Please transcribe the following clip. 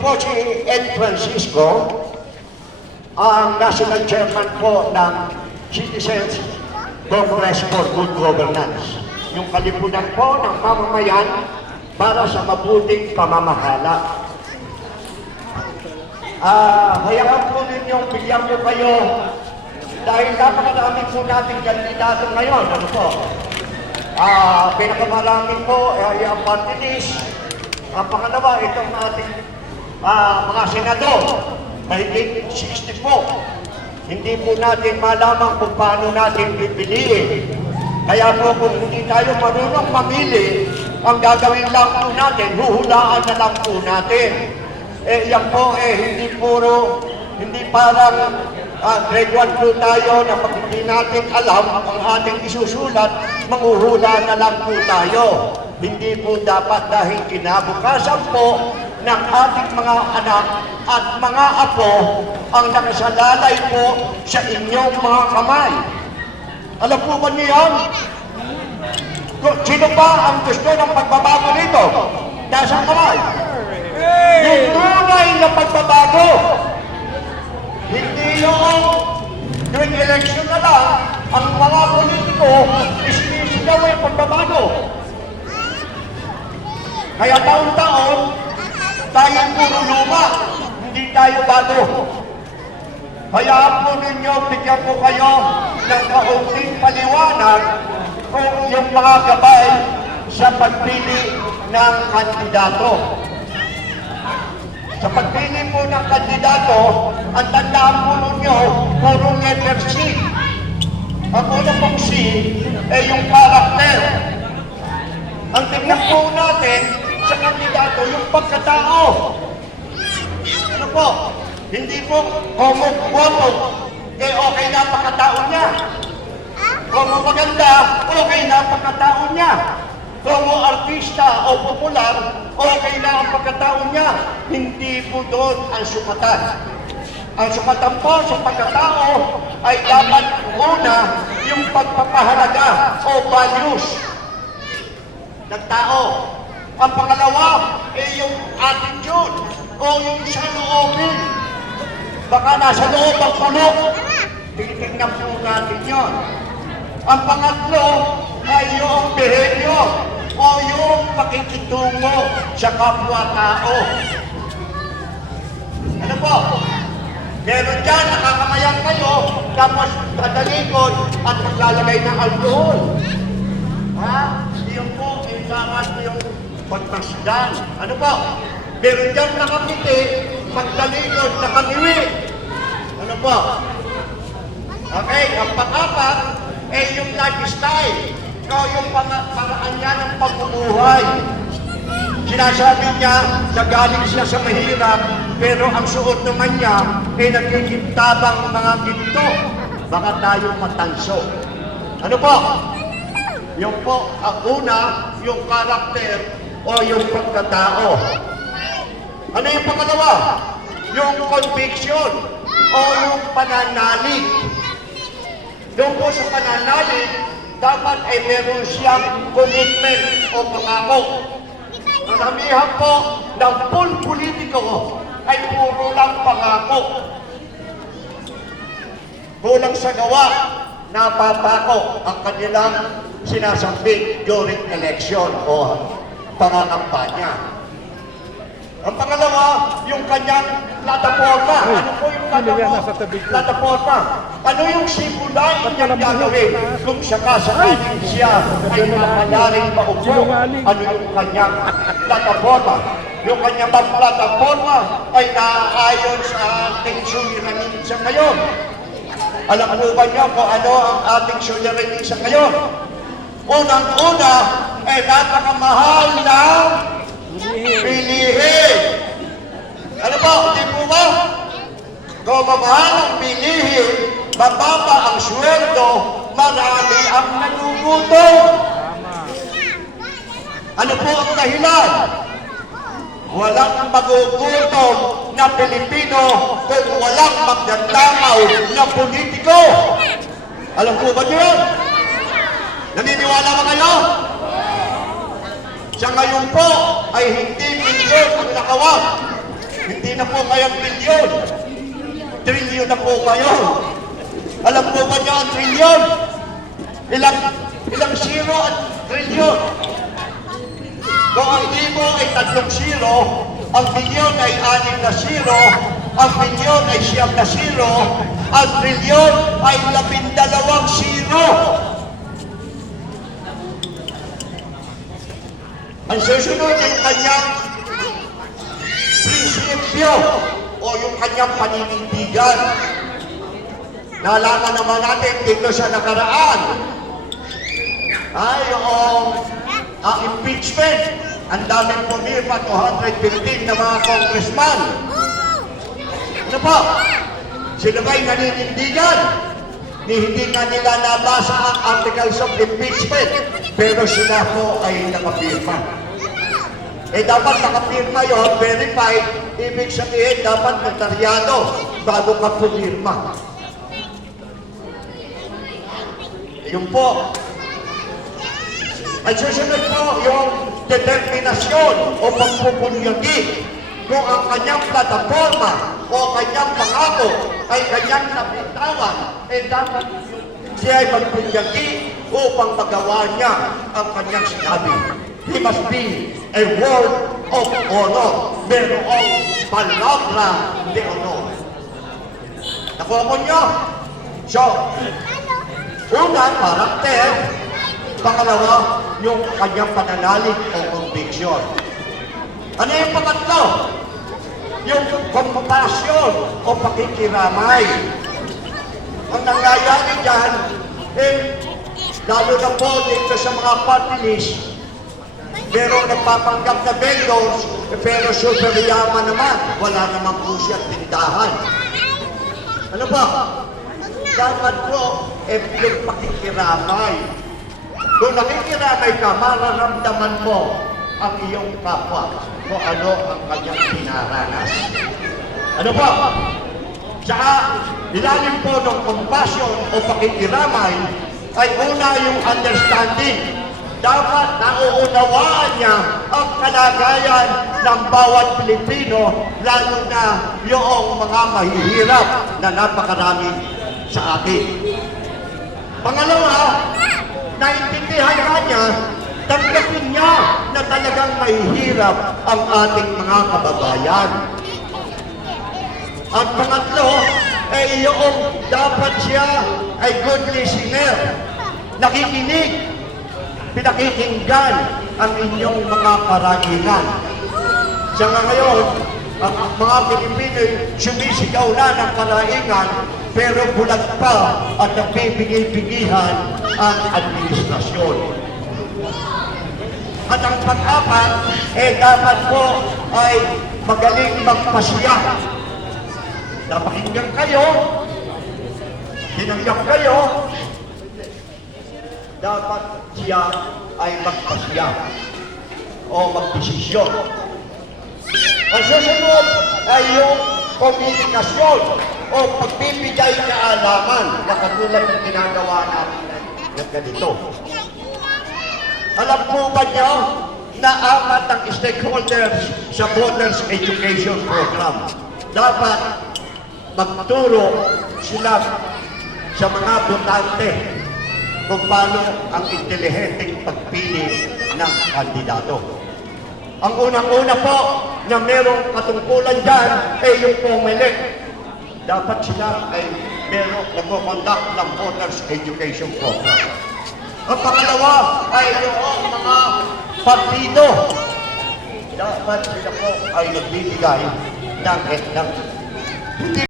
po si Ed Francisco, ang National Chairman po ng Citizens Congress for Good Governance. Yung kalipunan po ng mamamayan para sa mabuting pamamahala. Hayaan po ninyong bigyan ko kayo dahil napakarami po nating kandidato ngayon. Ano po? Pinakamarami po ay ang party list. Ang pangalawa, itong ating mga senador, mahigit 60 po. Hindi po natin malaman kung paano natin pipiliin. Kaya po kung hindi tayo marunong mamili, ang gagawin lang po natin, huhulaan na lang po natin. Yan po hindi parang grade 1 po tayo na pag hindi natin alam ang ating isusulat, manghuhula na lang po tayo. Hindi po dapat dahil kinabukasan po ng ating mga anak at mga apo ang nakasalalay po sa inyong mga kamay. Alam po ba niyo yan? Sino ba ang gusto ng pagbabago nito? Nasa kamay. Yung tunay na pagbabago. Hindi yung tuwing election na lang, ang mga politiko isinisigaw yung pagbabago. Kaya taon-taon, tayo puro luma, hindi tayo bago. Hayaan po ninyo, bigyan ko kayo ng kaunting paliwanag kung yung mga gabay sa pagpili ng kandidato. Sa pagpili po ng kandidato, ang tandaan po ninyo, puro letter C. Ang unang pong C ay yung karakter. Ang tignan po natin sa kandidato, yung pagkatao. Ano po? Hindi po homo-boto, okay na ang pagkatao niya. Kung maganda, okay na ang pagkatao niya. Kung artista o popular, okay na ang pagkatao niya. Hindi po doon ang sukatan. Ang sukatan po sa pagkatao ay dapat una yung pagpapahalaga o values ng tao. Ang pangalawa ay yung attitude o yung saloobin. Baka nasa loob ang puno. Titignan po natin yun. Ang pangatlo ay yung behavior o yung pakikitungo sa kapwa-tao. Ano po? Meron dyan, nakakamayan kayo, tapos katalikod at maglalagay ng alcohol. Yung po, kailangan yung pagmasdan. Ano po? Meron dyan nakapiti, magtalikod, nakangiwi. Ano po? Okay, ang pang-apat, yung lifestyle. So, yung paraan niya ng pagbubuhay. Sinasabi niya, nagaling siya sa mahirap, pero ang suot naman niya, nagkikintabang mga ginto. Baka tayo matanso. Ano po? Yung po, ang una, yung karakter o yung pagkatao. Ano yung pangalawa? Yung conviction o yung pananalig. Doon po sa pananalig, dapat ay meron siyang commitment o pangako. Maramihan po ng politiko ay puro lang pangako. Kulang sa gawa, napapako ang kanilang sinasambit during election o pangangampanya. Ang pangalawa, yung kanyang plataforma. Ano po yung plataforma? Ano yung simula kanyang gagawin kung sakasakaling siya ay mapalaring paupo? Ano yung kanyang plataforma? Yung kanyang plataforma ay naaayon sa ating suliranin sa ngayon. Alam po ba niyo kung ano ang ating suliranin sa ngayon? Unang-una, napakamahal na bilihin. Ano ba? Hindi po ba? Kung mamahal ang bilihin, bababa ang sweldo, marami ang nagugutom. Ano po ang dahilan? Walang magugutom na Pilipino kung walang magdadamaw na politiko. Alam po ba yun? Naniniwala ba kayo? Sa ngayon po ay hindi milyon ang nakawag. na po ngayon bilyon. Trilyon na po ngayon. Alam po ba niyo ang trilyon? Ilang zero at trilyon? Kung ang libo ay 3 zero, ang bilyon ay 6 na zero, ang bilyon ay 9 na zero, ang trilyon ay 12 zero. Ang susunod yung kanyang prinsipyo o yung kanyang paninindigan. Nalaman naman natin dito sa nakaraan ay yung impeachment. Ang daming pumirma, 215 na mga congressman. Ano po? Sila ba'y naninindigan? Hindi nga nila nabasa ang articles of impeachment, pero sila po ay nakapirma. Dapat nakapirma yun, verified, ibig sabihin dapat notaryado bago ka pumirma. Yun po. At susunod po yung determinasyon o pagpupunyagi kung ang kanyang plataforma o kanyang pangako ay kanyang nabitawan, dapat siya ay magpunyagi upang magawa niya ang kanyang sinabi. He must be a word of honor. Merong palabra de honor. Nakuha mo niyo? So, una, karakter. Pangalawa, yung kanyang pananalig o conviction. Ano yung pangatlo? Yung compassion o pakikiramay. Ang nangyayari dyan, lalo na po dito sa mga party list, pero nagpapanggap na vendors, pero super yaman naman, wala naman po siya tindahan. Ano ba? Dapat po, yung pakikiramay. Kung nakikiramay ka, mararamdaman mo ang iyong kapwa kung ano ang kanyang pinaranas. Ano po? Saka, ilalim po ng compassion o pakikiramay ay una yung understanding. Dapat nauunawaan niya ang kalagayan ng bawat Pilipino, lalo na yung mga mahihirap na napakarami sa atin. Pangalawa, naintindihan niya, tanggapin niya na talagang mahihirap ang ating mga kababayan. At pangatlo, ay yung dapat siya ay good listener. Nakikinig, pinakikinggan ang inyong mga karanginan. Sa ngayon, ang mga Pilipino sumisigaw na ng karaingan, pero bulag pa at nagbibigay-bigihan ang administrasyon. At ang pang-apat, dapat po ay magaling magpasya. Napakinggan kayo, tinanggap kayo, dapat siya ay magpasya o magdesisyon. Ang susunod ay yung komunikasyon o pagbibigay kaalaman na katulad ng ginagawa natin na ganito. Alam po ba niyo na apat ang stakeholders sa Voters Education Program? Dapat magturo sila sa mga botante kung paano ang intelihenteng pagpili ng kandidato. Ang unang-una po na merong katungkulan dyan ay yung POMELEC. Dapat sila ay merong nagko-conduct ng Voters Education Program. Ang pangalawa ay yung mga partido. Dapat sila po ay nagbibigay ng